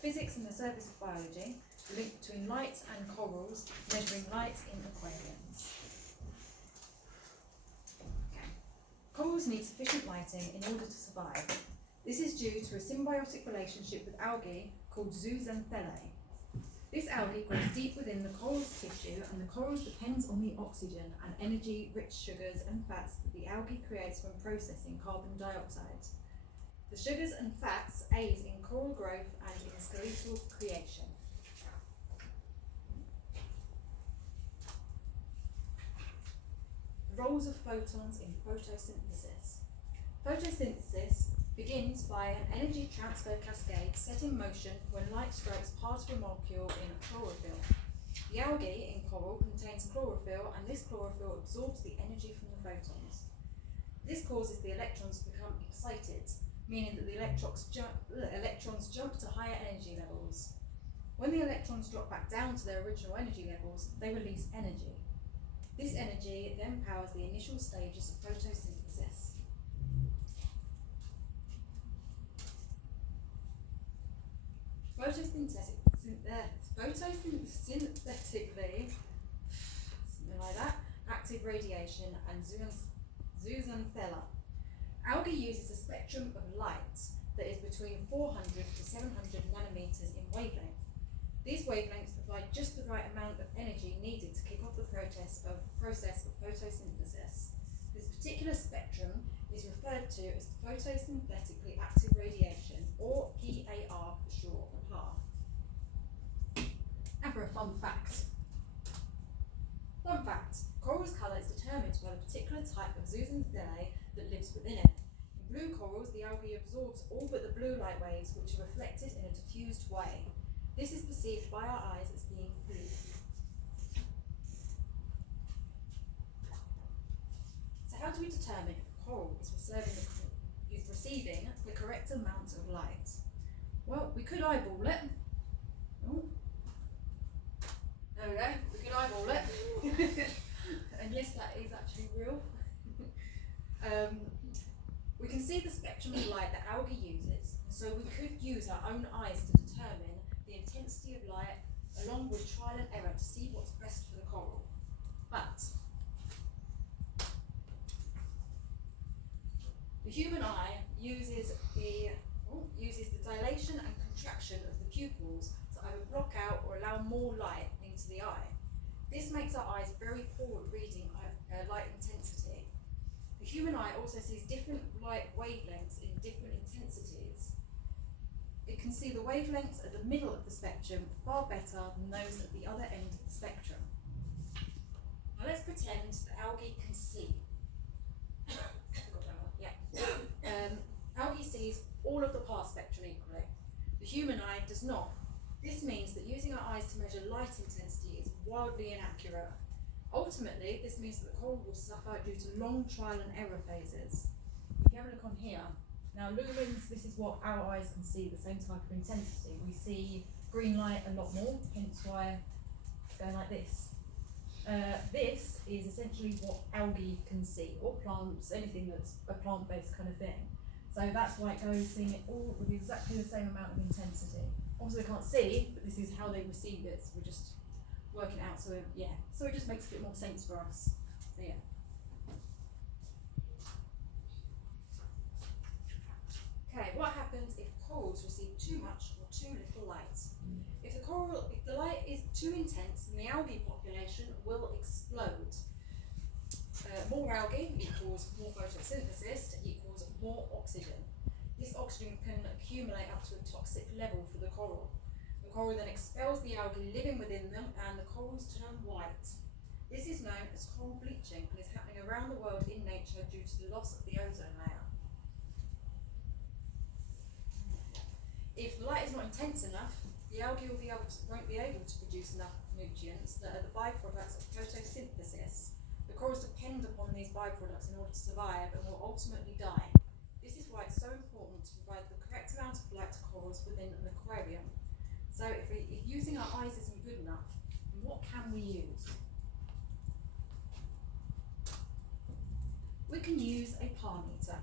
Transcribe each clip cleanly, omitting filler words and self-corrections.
Physics and the Service of Biology, the link between light and corals, measuring light in aquariums. Okay. Corals need sufficient lighting in order to survive. This is due to a symbiotic relationship with algae called zooxanthellae. This algae grows deep within the coral's tissue, and the corals depends on the oxygen and energy-rich sugars and fats that the algae creates when processing carbon dioxide. The sugars and fats aid in coral growth and in skeletal creation. The roles of photons in photosynthesis. Photosynthesis begins by an energy transfer cascade set in motion when light strikes part of a molecule in chlorophyll. The algae in coral contains chlorophyll, and this chlorophyll absorbs the energy from the photons. This causes the electrons to become excited, meaning that the electrons jump to higher energy levels. When the electrons drop back down to their original energy levels, they release energy. This energy then powers the initial stages of photosynthesis. Photosynthetically, something like that, active radiation and zooxanthella. Algae uses a spectrum of light that is between 400 to 700 nanometers in wavelength. These wavelengths provide just the right amount of energy needed to kick off the process of photosynthesis. This particular spectrum is referred to as photosynthetically active radiation, or PAR for short. And for a fun fact. Coral's colour is determined by the particular type of zooxanthellae that lives within it. In blue corals, the algae absorbs all but the blue light waves, which are reflected in a diffused way. This is perceived by our eyes as being blue. So how do we determine if a coral is receiving the correct amount of light? Well, we could eyeball it. Oh. There we go, we could eyeball it. And yes, that is actually real. We can see the spectrum of light that algae uses, so we could use our own eyes to determine the intensity of light along with trial and error to see what's best for the coral. But the human eye uses the dilation and contraction of the pupils to either block out or allow more light into the eye. This makes our eyes very poor at reading light intensity. The human eye also sees different light wavelengths in different intensities. It can see the wavelengths at the middle of the spectrum far better than those at the other end of the spectrum. Now let's pretend that algae can see. Algae sees all of the past spectrum equally. The human eye does not. This means that using our eyes to measure light intensity is wildly inaccurate. Ultimately, this means that the coral will suffer due to long trial and error phases. If you have a look on here, now lumens, this is what our eyes can see, the same type of intensity. We see green light a lot more, hence why it's going like this. This is essentially what algae can see, or plants, anything that's a plant-based kind of thing. So that's why it goes seeing it all with exactly the same amount of intensity. Obviously they can't see, but this is how they receive it, so we're just working it out, so yeah. So it just makes a bit more sense for us, so yeah. Okay, what happens if corals receive too much or too little light? If the light is too intense, then the algae population will explode. More algae equals more photosynthesis equals more oxygen. This oxygen can accumulate up to a toxic level for the coral. The coral then expels the algae living within them, and the corals turn white. This is known as coral bleaching and is happening around the world in nature due to the loss of the ozone layer. If the light is not intense enough, the algae won't be able to produce enough nutrients that are the byproducts of photosynthesis. The corals depend upon these byproducts in order to survive and will ultimately die. This is why it's so important to provide the correct amount of light to corals within an aquarium. So if using our eyes isn't good enough, what can we use? We can use a PAR meter.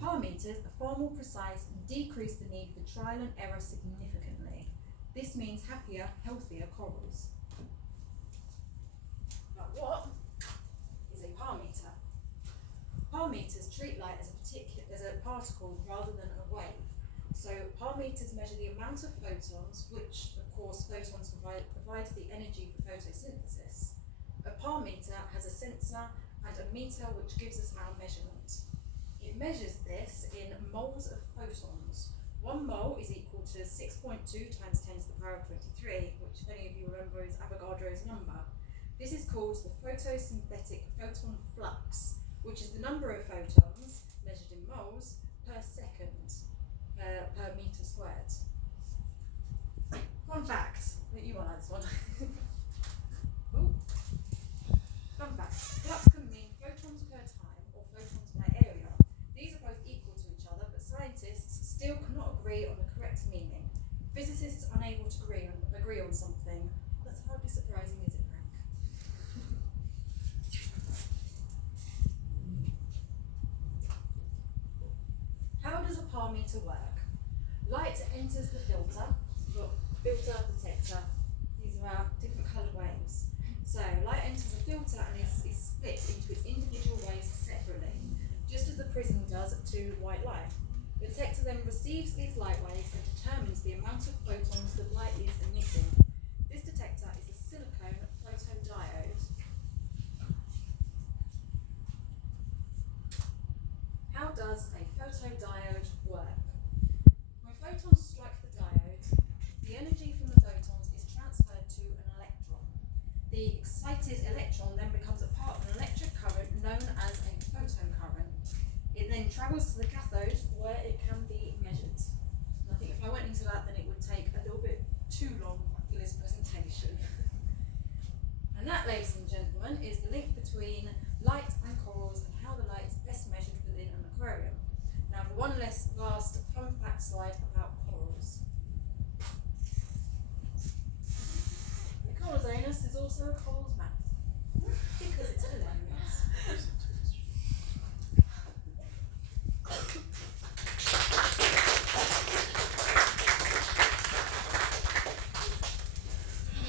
Par meters are far more precise and decrease the need for trial and error significantly. This means happier, healthier corals. But what is a par meter? Par meters treat light as a particle rather than a wave. So par meters measure the amount of photons, which of course photons provide the energy for photosynthesis. A par meter has a sensor and a meter which gives us our measurement. It measures this in moles of photons. 1 mole is equal to 6.2 times 10 to the power of 23, which if any of you remember is Avogadro's number. This is called the photosynthetic photon flux, which is the number of photons measured in moles per second per meter squared. Fun fact, that you want to like this one. Ooh. Fun fact, flux can mean photons per time or photons by area. These are both equal to each other, but scientists still cannot agree on the correct meaning. Physicists unable to agree on something. That's hardly surprising, is it, Frank? How does a par meter work? Light enters the filter. We've got filter, detector. These are our different coloured waves. So light enters the filter and is split into its individual waves separately, just as the prism does to white light. The detector then receives these light waves and determines the amount of photons the light is emitting. This detector is a silicone photodiode. How does a photodiode work? When photons strike the diode, the energy from the photons is transferred to an electron. The excited electron then becomes a part of an electric current known as a photon current. It then travels to the cathode where it can be measured. And I think if I went into that, then it would take a little bit too long for this presentation. And that, ladies and gentlemen, is the link between light and corals and how the light is best measured within an aquarium. Now for one last fun fact slide about corals. The Coral's anus is also a coral's mouth.